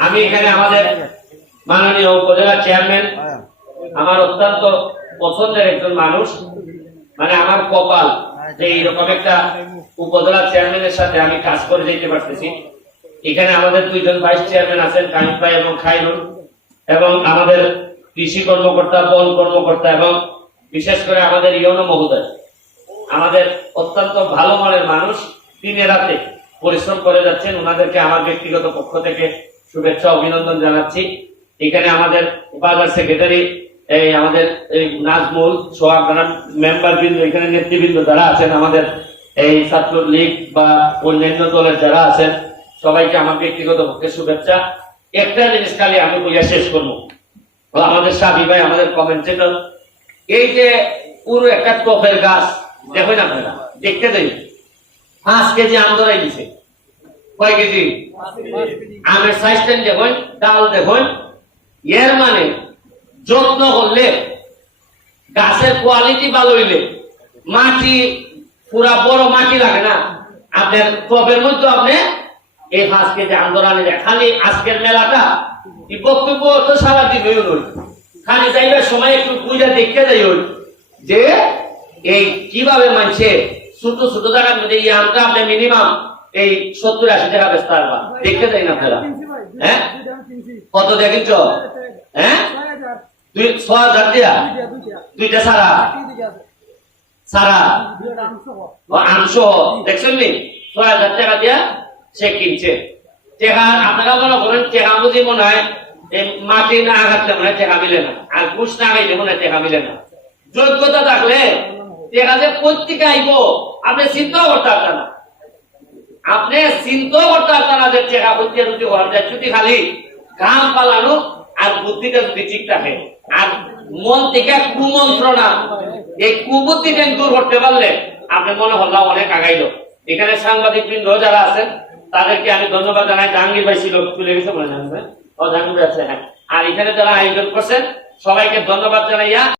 আমি এখানে আমাদের মাননীয় উপজেলা চেয়ারম্যান আমার অত্যন্ত পছন্দের একজন মানুষ। মানে আমার কপাল যে এইরকম একটা উপজেলা চেয়ারম্যানের সাথে আমি কাজ করে যেতে পারতেছি। এখানে আমাদের দুইজন ভাইস চেয়ারম্যান আছেন কানিফ ভাই এবং খাইরুল। এবং আমাদের কৃষি কর্মকর্তা বন কর্মকর্তা এবং বিশেষ করে আমাদের ইয়নো মহোদয়। আমাদের অত্যন্ত ভালো মানের মানুষ। দিনে রাতে পরিশ্রম করে যাচ্ছেন। ওনাদেরকে আমার ব্যক্তিগত পক্ষ থেকে শুভেচ্ছা অভিনন্দন জানাচ্ছি। এখানে আমাদের উপাচার সেক্রেটারি, এই আমাদের এই নাজমুল সোহাগ মেম্বার বৃন্দ এখানে নেতৃবৃন্দ যারা আছেন, আমাদের এই ছাত্র লীগ বা অন্যান্য দলের যারা আছেন, সবাইকে আমার ব্যক্তিগত পক্ষে শুভেচ্ছা। একটা জিনিস খালি আমি বইয়া শেষ করব। আমাদের সাবি ভাই, আমাদের কমেন্ট কমেন্টেটর এই যে পুরো একটা টপের গাছ, দেখুন আপনারা, দেখতে দেন। পাঁচ কেজি আম ধরাই দিছে। কয় কেজি? আমের সাইজটা দেখুন, ডাল দেখুন। এর মানে যত্ন করলে গাছের কোয়ালিটি ভালো হইলে মাটি, পুরা বড় মাটি লাগে না। আপনার টবের মধ্যে আপনি এই পাঁচ কেজি আন্দোলনে খালি আজকের মেলাটা বক্তব্য তো হইল নই খালি যাইবার সময় একটু পূজা দেখতে যাই যে এই কীভাবে মানছে ছোট ছোট জায়গার মধ্যে এই আমটা আপনি মিনিমাম এই সত্তর আশি টাকা বেচতে পারবা। দেখতে যাই না আপনারা। হ্যাঁ? কত দেখিছ? হ্যাঁ? দুই ছ হাজার দিয়া? দুইটা সারা? সারা? দেখছেন নি? হাজার টাকা দিয়া সে কিনছে। টেকা, আপনারা মনে করেন টেকা বুঝি মনে হয় মাটি না আঘাতলে মনে হয় টেকা মিলে না। আর ঘুষ না খাইলে মনে হয় টেকা মিলে না। যোগ্যতা থাকলে টেকা যে প্রত্যেকে আইব, আপনি চিন্তাও করতে পারতেন না। আপনি চিন্তাও করতে পারতেন যে টেকা প্রত্যেক যদি হওয়ার যায়, যদি খালি ঘাম পালানো আর বুদ্ধিটা যদি ঠিক থাকে। আর মন থেকে কুমন্ত্রণা, এই কুবুদ্ধিটা দূর করতে পারলে আপনি মনে হল্লা অনেক আগাইলো। এখানে সাংবাদিক বৃন্দ যারা আছেন, তাদেরকে আমি ধন্যবাদ জানাই। জাহাঙ্গীর ভাই ছিল, চলে গেছে মনে হয় ও জাহাঙ্গীর আছে হ্যাঁ। আর এখানে যারা আয়োজন করছেন, সবাইকে ধন্যবাদ জানাইয়া